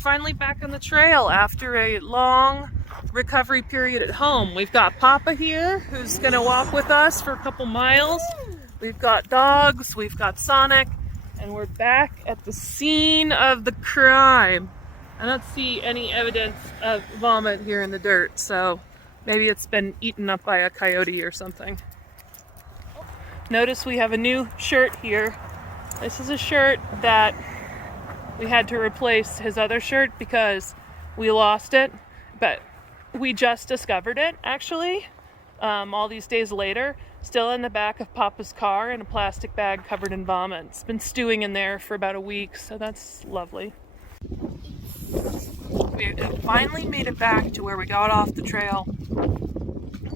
finally back on the trail after a long recovery period at home. We've got Papa here who's gonna walk with us for a couple miles. We've got dogs, we've got Sonic, and we're back at the scene of the crime. I don't see any evidence of vomit here in the dirt, so maybe it's been eaten up by a coyote or something. Notice we have a new shirt here. This is a shirt that we had to replace his other shirt because we lost it, but we just discovered it actually all these days later, still in the back of Papa's car in a plastic bag covered in vomit. It's been stewing in there for about a week, so that's lovely. We finally made it back to where we got off the trail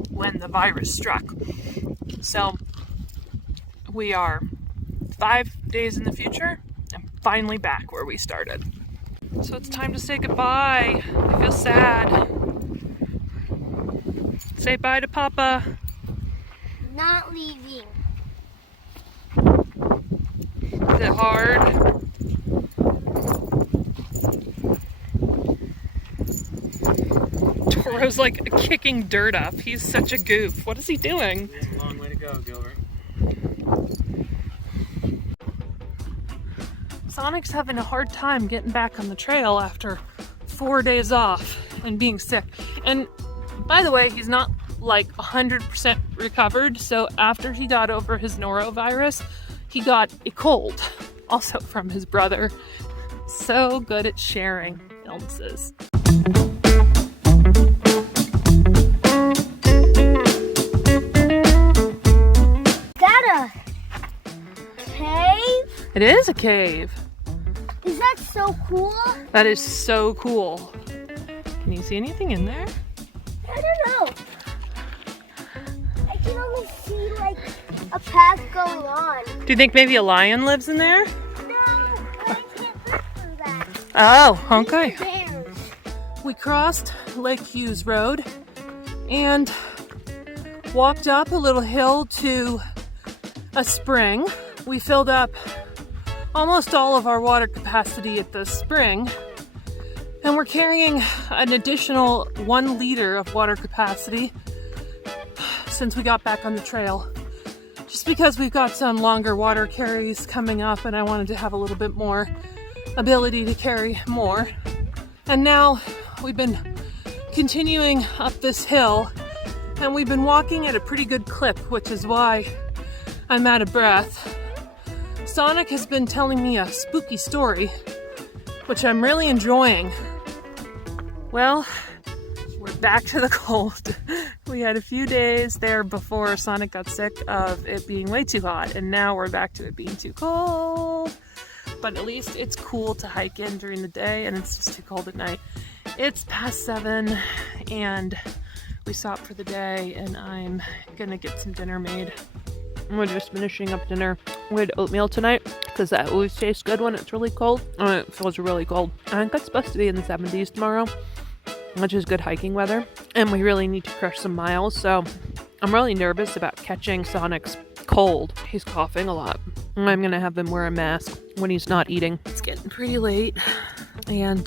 when the virus struck. So we are 5 days in the future and finally back where we started. So it's time to say goodbye. I feel sad. Say bye to Papa. Not leaving. Is it hard? Toro's like kicking dirt up. He's such a goof. What is he doing? We have a long way to go, Gilbert. Sonic's having a hard time getting back on the trail after 4 days off and being sick. And by the way, he's not like 100% recovered. So after he got over his norovirus, he got a cold, also from his brother. So good at sharing illnesses. It is a cave. Is that so cool? That is so cool. Can you see anything in there? I don't know. I can only see like a path going on. Do you think maybe a lion lives in there? No, I can't look through that. Oh, okay. Bears. We crossed Lake Hughes Road and walked up a little hill to a spring. We filled up almost all of our water capacity at the spring, and we're carrying an additional 1 liter of water capacity since we got back on the trail, just because we've got some longer water carries coming up and I wanted to have a little bit more ability to carry more. And now we've been continuing up this hill and we've been walking at a pretty good clip, which is why I'm out of breath. Sonic has been telling me a spooky story, which I'm really enjoying. Well, we're back to the cold. We had a few days there before Sonic got sick of it being way too hot, and now we're back to it being too cold. But at least it's cool to hike in during the day, and it's just too cold at night. It's past 7, and we stopped for the day, and I'm gonna get some dinner made. We're just finishing up dinner. We had oatmeal tonight because that always tastes good when it's really cold. It feels really cold. I think it's supposed to be in the 70s tomorrow, which is good hiking weather. And we really need to crush some miles, so I'm really nervous about catching Sonic's cold. He's coughing a lot. I'm gonna have him wear a mask when he's not eating. It's getting pretty late, and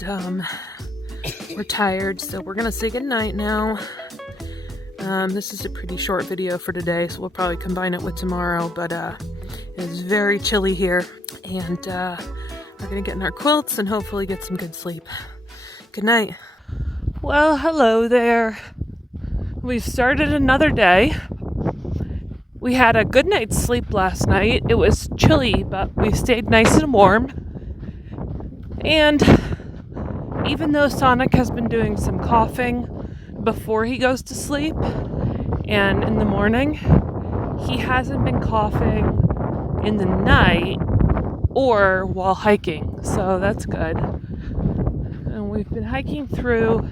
we're tired, so we're gonna say goodnight now. This is a pretty short video for today, so we'll probably combine it with tomorrow, but it's very chilly here, and we're gonna get in our quilts and hopefully get some good sleep. Good night. Well, hello there. We've started another day. We had a good night's sleep last night. It was chilly, but we stayed nice and warm. And even though Sonic has been doing some coughing before he goes to sleep and in the morning, he hasn't been coughing in the night or while hiking, so that's good. And we've been hiking through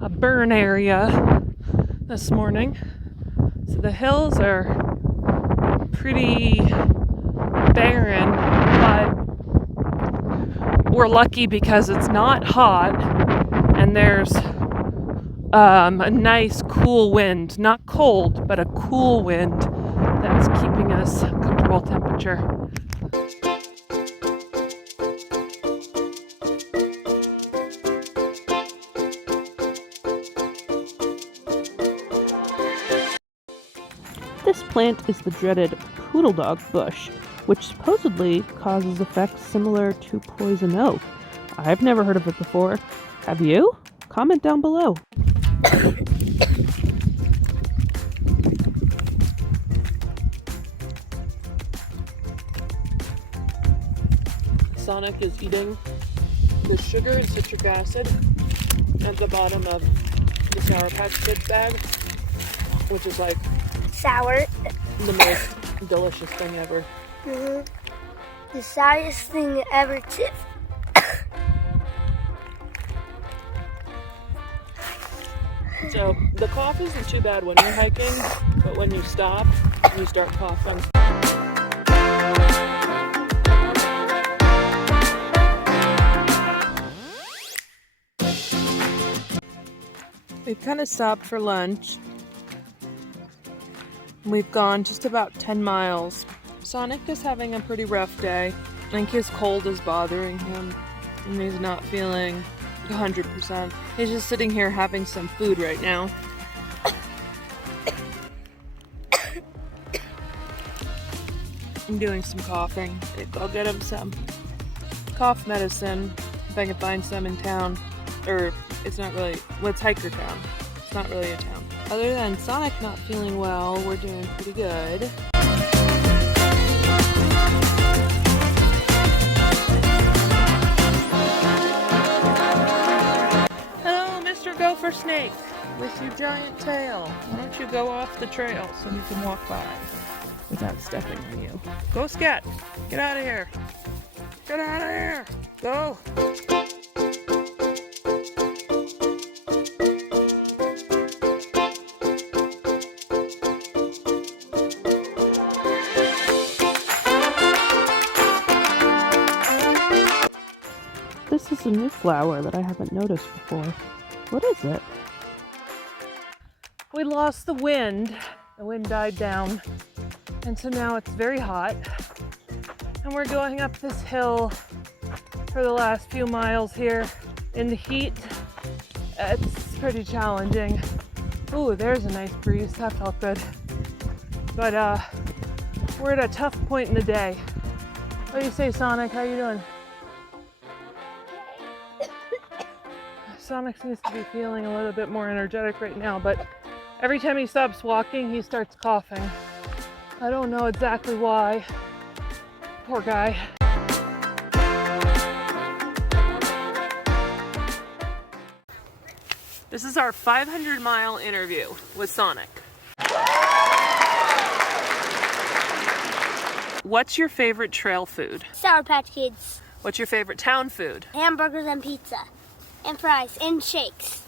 a burn area this morning, so the hills are pretty barren, but we're lucky because it's not hot and there's a nice cool wind, not cold, but a cool wind that's keeping us comfortable temperature. This plant is the dreaded Poodle Dog Bush, which supposedly causes effects similar to poison oak. I've never heard of it before. Have you? Comment down below. Sonic is eating the sugar and citric acid at the bottom of the Sour Patch Kids bag, which is like Sour. the most delicious thing ever. The sourest thing ever too. So the cough isn't too bad when you're hiking, but when you stop, you start coughing. We've kind of stopped for lunch. We've gone just about 10 miles. Sonic is having a pretty rough day. I think his cold is bothering him, and he's not feeling 100%. He's just sitting here having some food right now. I'm doing some coughing. I'll get him some cough medicine if I can find some in town. Or it's not really, well, it's hiker town. It's not really a town. Other than Sonic not feeling well, we're doing pretty good. Hello, Mr. Gopher Snake, with your giant tail. Why don't you go off the trail so we can walk by without stepping on you? Go, Scat! Get out of here! Get out of here! Go! This is a new flower that I haven't noticed before. What is it? We lost the wind. The wind died down. And so now it's very hot. And we're going up this hill for the last few miles here in the heat. It's pretty challenging. Ooh, there's a nice breeze. That felt good. But we're at a tough point in the day. What do you say, Sonic? How you doing? Sonic seems to be feeling a little bit more energetic right now, but every time he stops walking, he starts coughing. I don't know exactly why. Poor guy. This is our 500-mile interview with Sonic. What's your favorite trail food? Sour Patch Kids. What's your favorite town food? Hamburgers and pizza. And fries. And shakes.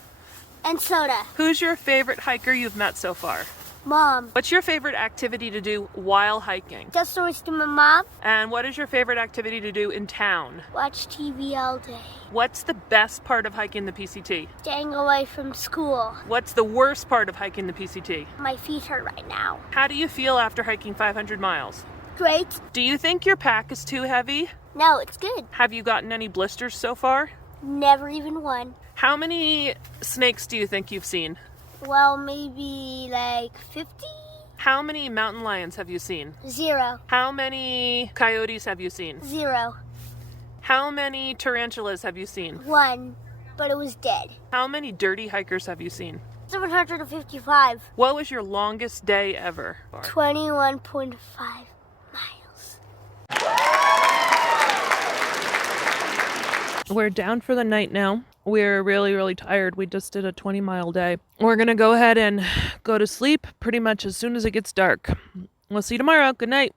And soda. Who's your favorite hiker you've met so far? Mom. What's your favorite activity to do while hiking? Tell stories to my mom. And what is your favorite activity to do in town? Watch TV all day. What's the best part of hiking the PCT? Staying away from school. What's the worst part of hiking the PCT? My feet hurt right now. How do you feel after hiking 500 miles? Great. Do you think your pack is too heavy? No, it's good. Have you gotten any blisters so far? Never even one. How many snakes do you think you've seen? Well, maybe like 50? How many mountain lions have you seen? 0. How many coyotes have you seen? 0. How many tarantulas have you seen? 1, but it was dead. How many dirty hikers have you seen? 755. What was your longest day ever? 21.5 miles. We're down for the night now. We're really, really tired. We just did a 20-mile day. We're going to go ahead and go to sleep pretty much as soon as it gets dark. We'll see you tomorrow. Good night.